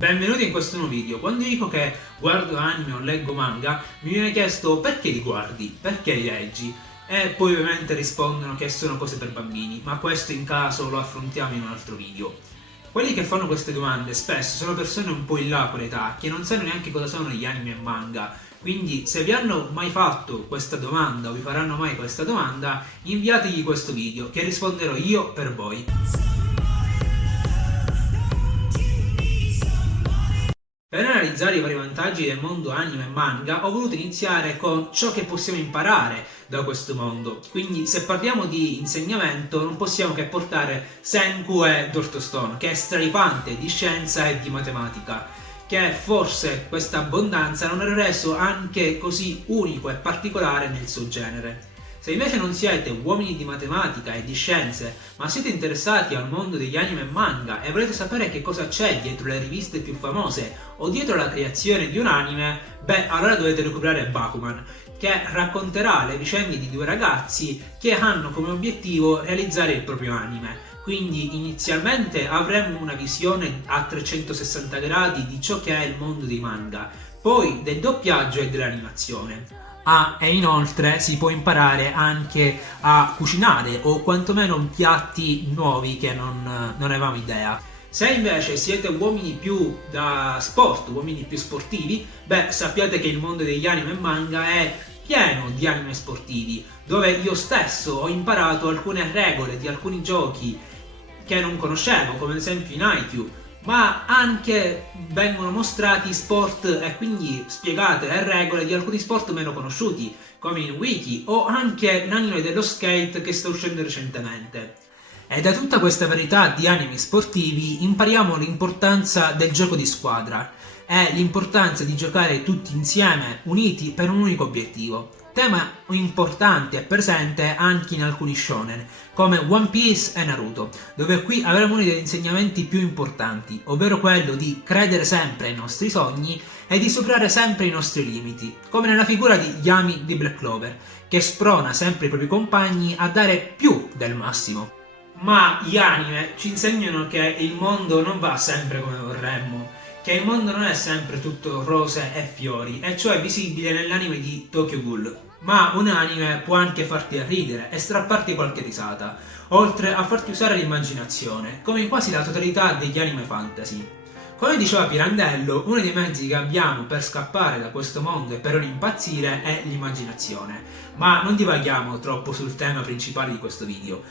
Benvenuti in questo nuovo video. Quando dico che guardo anime o leggo manga, mi viene chiesto perché li guardi, perché li leggi, e poi ovviamente rispondono che sono cose per bambini, ma questo in caso lo affrontiamo in un altro video. Quelli che fanno queste domande spesso sono persone un po' in là con l'età, che non sanno neanche cosa sono gli anime e manga, quindi se vi hanno mai fatto questa domanda o vi faranno mai questa domanda, inviategli questo video che risponderò io per voi. Per analizzare i vari vantaggi del mondo anime e manga ho voluto iniziare con ciò che possiamo imparare da questo mondo. Quindi se parliamo di insegnamento non possiamo che portare Senku e Dr. Stone, che è straripante di scienza e di matematica, che forse questa abbondanza non ha reso anche così unico e particolare nel suo genere. Se invece non siete uomini di matematica e di scienze, ma siete interessati al mondo degli anime e manga e volete sapere che cosa c'è dietro le riviste più famose o dietro la creazione di un anime, beh, allora dovete recuperare Bakuman, che racconterà le vicende di due ragazzi che hanno come obiettivo realizzare il proprio anime. Quindi inizialmente avremo una visione a 360 gradi di ciò che è il mondo dei manga, poi del doppiaggio e dell'animazione. E inoltre si può imparare anche a cucinare o quantomeno piatti nuovi che non avevamo idea. Se invece siete uomini più da sport, uomini più sportivi, beh, sappiate che il mondo degli anime e manga è pieno di anime sportivi, dove io stesso ho imparato alcune regole di alcuni giochi che non conoscevo, come ad esempio in Haikyuu, ma anche vengono mostrati sport e quindi spiegate le regole di alcuni sport meno conosciuti, come in Wiki o anche l'anime dello skate che sta uscendo recentemente. E da tutta questa varietà di anime sportivi impariamo l'importanza del gioco di squadra e l'importanza di giocare tutti insieme, uniti per un unico obiettivo. Tema importante e presente anche in alcuni shonen, come One Piece e Naruto, dove qui avremo uno degli insegnamenti più importanti, ovvero quello di credere sempre ai nostri sogni e di superare sempre i nostri limiti, come nella figura di Yami di Black Clover, che sprona sempre i propri compagni a dare più del massimo. Ma gli anime ci insegnano che il mondo non va sempre come vorremmo, che il mondo non è sempre tutto rose e fiori, e ciò è visibile nell'anime di Tokyo Ghoul. Ma un anime può anche farti ridere e strapparti qualche risata, oltre a farti usare l'immaginazione, come in quasi la totalità degli anime fantasy. Come diceva Pirandello, uno dei mezzi che abbiamo per scappare da questo mondo e per non impazzire è l'immaginazione. Ma non divaghiamo troppo sul tema principale di questo video.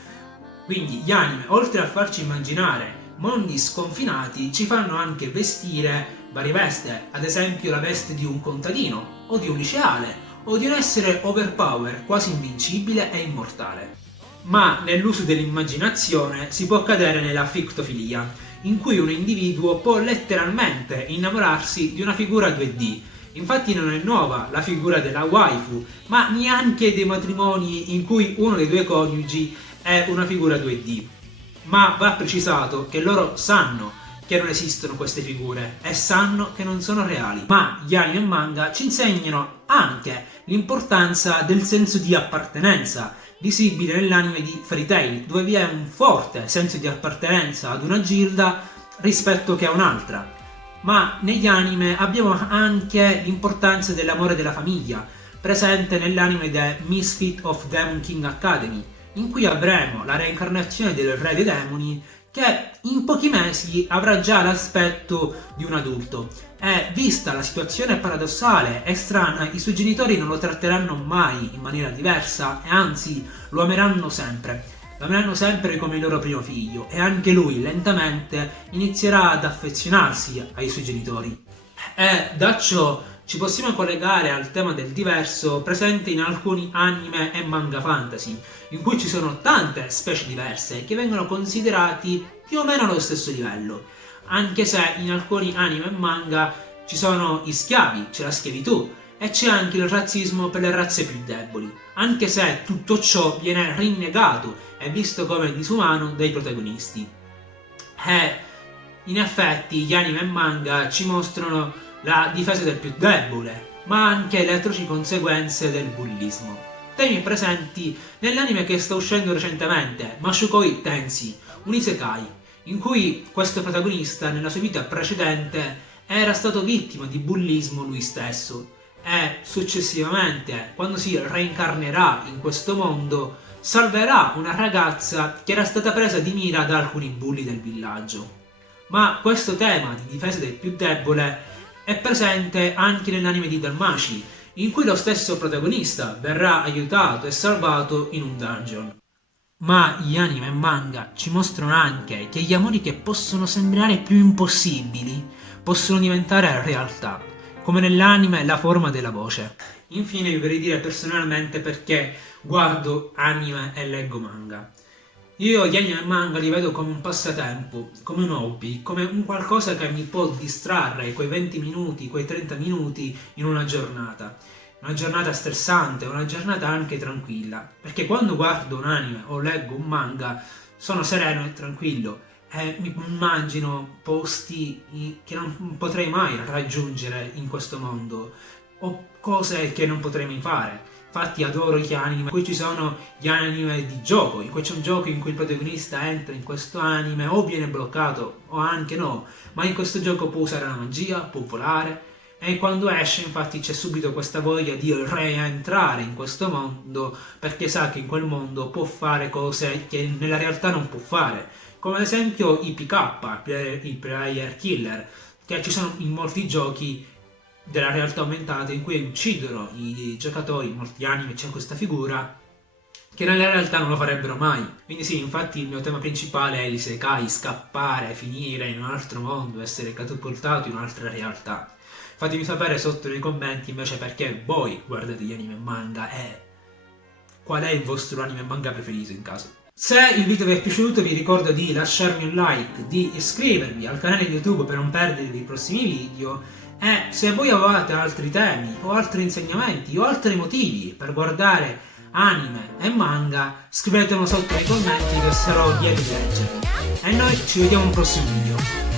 Quindi gli anime, oltre a farci immaginare mondi sconfinati, ci fanno anche vestire varie veste, ad esempio la veste di un contadino o di un liceale o di un essere overpower, quasi invincibile e immortale. Ma nell'uso dell'immaginazione si può cadere nella fictofilia, in cui un individuo può letteralmente innamorarsi di una figura 2D. Infatti non è nuova la figura della waifu, ma neanche dei matrimoni in cui uno dei due coniugi è una figura 2D. Ma va precisato che loro sanno che non esistono queste figure e sanno che non sono reali. Ma gli anime e manga ci insegnano anche l'importanza del senso di appartenenza, visibile nell'anime di Fairy Tail, dove vi è un forte senso di appartenenza ad una gilda rispetto che a un'altra. Ma negli anime abbiamo anche l'importanza dell'amore della famiglia, presente nell'anime The Misfit of Demon King Academy, in cui avremo la reincarnazione del re dei demoni che in pochi mesi avrà già l'aspetto di un adulto e, vista la situazione paradossale e strana, i suoi genitori non lo tratteranno mai in maniera diversa e anzi lo ameranno sempre come il loro primo figlio, e anche lui lentamente inizierà ad affezionarsi ai suoi genitori. E da ciò ci possiamo collegare al tema del diverso presente in alcuni anime e manga fantasy, in cui ci sono tante specie diverse che vengono considerati più o meno allo stesso livello, anche se in alcuni anime e manga ci sono gli schiavi, c'è la schiavitù e c'è anche il razzismo per le razze più deboli, anche se tutto ciò viene rinnegato e visto come disumano dai protagonisti. E in effetti gli anime e manga ci mostrano la difesa del più debole, ma anche le atroci conseguenze del bullismo. Temi presenti nell'anime che sta uscendo recentemente, Mashukoi Tensei, un isekai, in cui questo protagonista nella sua vita precedente era stato vittima di bullismo lui stesso e successivamente, quando si reincarnerà in questo mondo, salverà una ragazza che era stata presa di mira da alcuni bulli del villaggio. Ma questo tema di difesa del più debole è presente anche nell'anime di Dalmaci, in cui lo stesso protagonista verrà aiutato e salvato in un dungeon. Ma gli anime e manga ci mostrano anche che gli amori che possono sembrare più impossibili possono diventare realtà, come nell'anime La forma della voce. Infine vi vorrei dire personalmente perché guardo anime e leggo manga. Io gli anime e manga li vedo come un passatempo, come un hobby, come un qualcosa che mi può distrarre quei 20 minuti, quei 30 minuti in una giornata. Una giornata stressante, una giornata anche tranquilla, perché quando guardo un anime o leggo un manga sono sereno e tranquillo e mi immagino posti che non potrei mai raggiungere in questo mondo o cose che non potrei mai fare. Infatti adoro gli anime, in cui ci sono gli anime di gioco, in cui c'è un gioco in cui il protagonista entra in questo anime o viene bloccato o anche no, ma in questo gioco può usare la magia, può volare. E quando esce infatti c'è subito questa voglia di rientrare in questo mondo perché sa che in quel mondo può fare cose che nella realtà non può fare, come ad esempio i PK, i player killer, che ci sono in molti giochi della realtà aumentata in cui uccidono i giocatori. In molti anime c'è questa figura che nella realtà non lo farebbero mai. Quindi sì, infatti il mio tema principale è l'isekai, scappare, finire in un altro mondo, essere catapultato in un'altra realtà. Fatemi sapere sotto nei commenti invece perché voi guardate gli anime e manga e qual è il vostro anime e manga preferito in caso. Se il video vi è piaciuto vi ricordo di lasciarmi un like, di iscrivervi al canale di YouTube per non perdervi i prossimi video e se voi avete altri temi o altri insegnamenti o altri motivi per guardare anime e manga scrivetelo sotto nei commenti che sarò lieto di leggerli. E noi ci vediamo in un prossimo video.